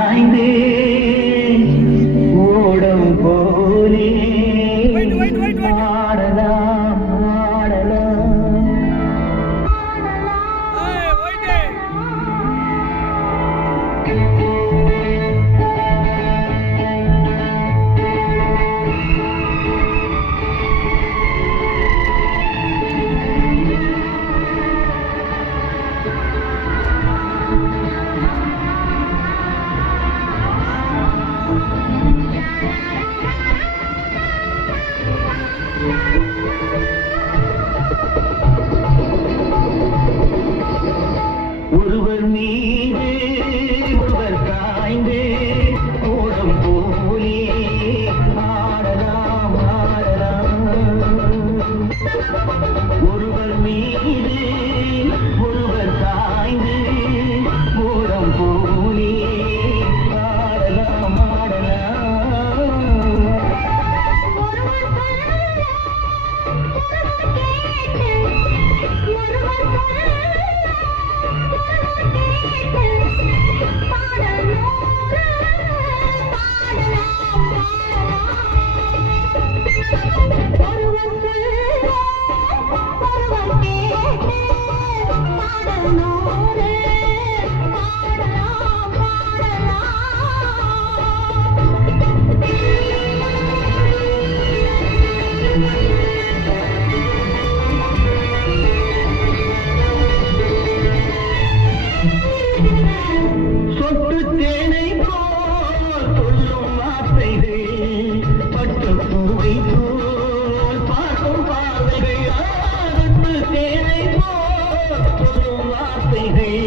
சாய்ந்தே ஓடம் போலே ஆடலாம் ஆடலாம். ஒருவர் மீது ஒருவர் காய்ந்து ஓடம் போலே ஆடலாம் ஆடலாம். ஒருவர் மீது ஒருவர் காய்ந்து ஓடம் போலே ஆடலாம் ஆடலாம். சொட்டு தேனை போல் சொல்லும் வார்த்தைகள் பட்டு பூவை போல் பார்க்கும் பார்வைகள். சொட்டு தேனை போல் சொல்லும் வார்த்தைகள்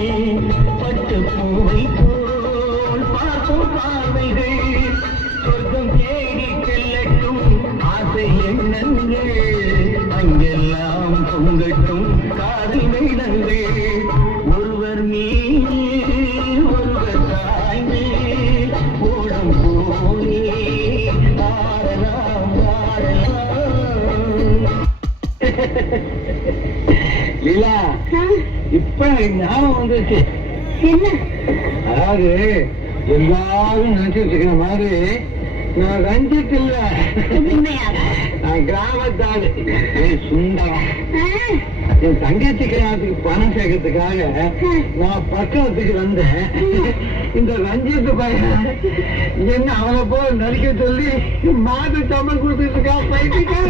பட்டு பூவை போல் பார்க்கும் பார்வைகள். சொர்க்கம் தேடி செல்லட்டும் ஆசை எண்ணங்கள் அங்கெல்லாம் பொங்கட்டும் காதல் மேளங்கள். ஒருவர் மீது ஒருவர் சாய்ந்து ஓடம் போலே ஆடலாம் ஆடலாம். லீலா, இப்ப ஞாபகம் வந்துச்சு. அதாவது எல்லாரும் நினைச்சிட்டு இருக்கிற மாதிரி நான் ரஞ்சித் இல்ல, நான் கிராமத்தாடு சுந்தரம். என் தங்கச்சி கல்யாணத்துக்கு பணம் சேர்க்கறதுக்காக நான் பக்கத்துக்கு வந்தேன். இந்த ரஞ்சித் பையன் என்ன அவனை போய் நடிக்க சொல்லி மாது சம்பளம் கொடுத்துட்டு இருக்கா பையனுக்காக.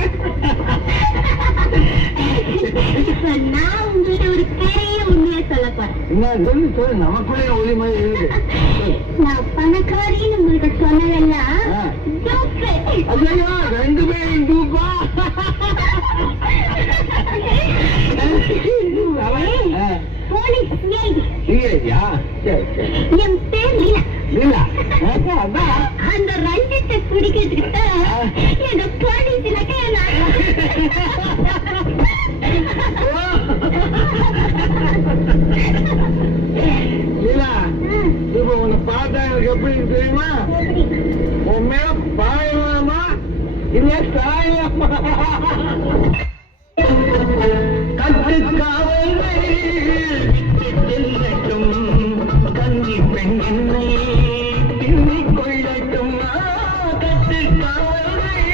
நான் உங்ககிட்ட ஒரு பெரிய உண்மையை சொல்லப்போறேன். என்ன சொல்லி சொல்லு, நமக்குள்ளே ஒளிமை இருக்கு. நான் பணக்காரின்னு உங்ககிட்ட சொன்னதெல்லாம் ஐயோ, ரெண்டு பேரும் தூப்பா. என் பேர் லீலா. லீலா, அந்த ரஞ்சித்தை பிடிக்கிறதுக்கு எங்க போலீஸ்ல லீலா, இப்ப உன்னை பார்த்தா எனக்கு எப்படி தெரியுமா? உன் மேல பாயலாமா இல்ல சாயலாமா? கட்டுக்காவல்கள் செல்லட்டும் கன்னி பெண் என்னை பின்னிக் கொள்ளட்டும். கட்டுக்காவல்கள்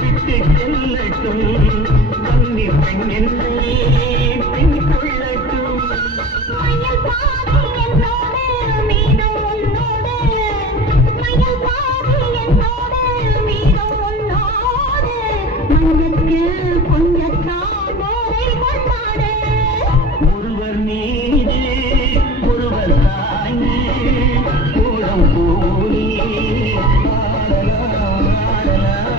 விட்டு செல்லட்டும் கன்னி பெண் என்னை பின்னிக் கொள்ளட்டும். ஒருவர் மீது ஒருவர் சாய்ந்து ஓடம் போலே ஆடலாம் ஆடலாம்.